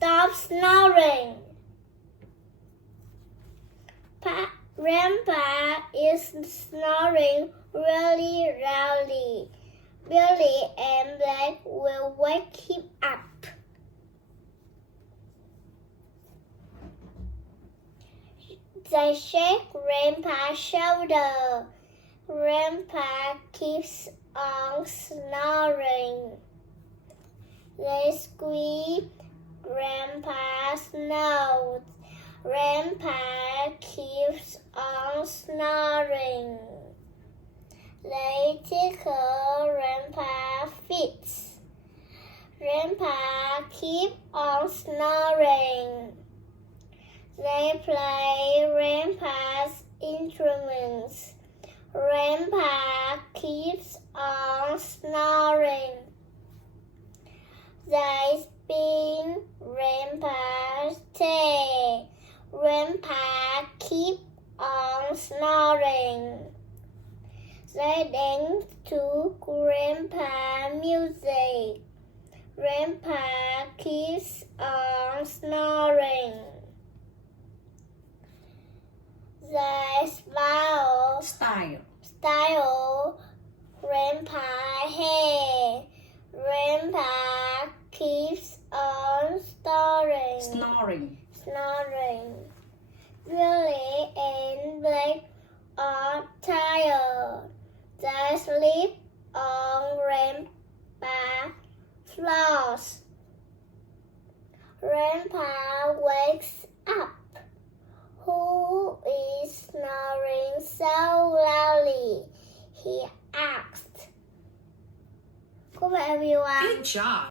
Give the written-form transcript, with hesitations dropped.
stopped snoring. Grandpa is snoring really loudly. Billy and Black will wake him up. They shake Grandpa's shoulder. Grandpa keeps on snoring. They squeeze Grandpa's nose. Grandpa keeps on snoring. They tickle Grandpa's feet. Grandpa keeps on snoring. They play Grandpa's instruments. Grandpa keeps on snoring. They spin Grandpa's tail. Grandpa keeps on snoring. They dance to Grandpa's music. Grandpa keeps on snoring. They style Grandpa's hair. Grandpa keeps on snoring. Billy and Black are tired. They sleep on Grandpa's floors. Grandpa wakes up. Who is snoring so loudly? He asked. Goodbye, everyone. Good job.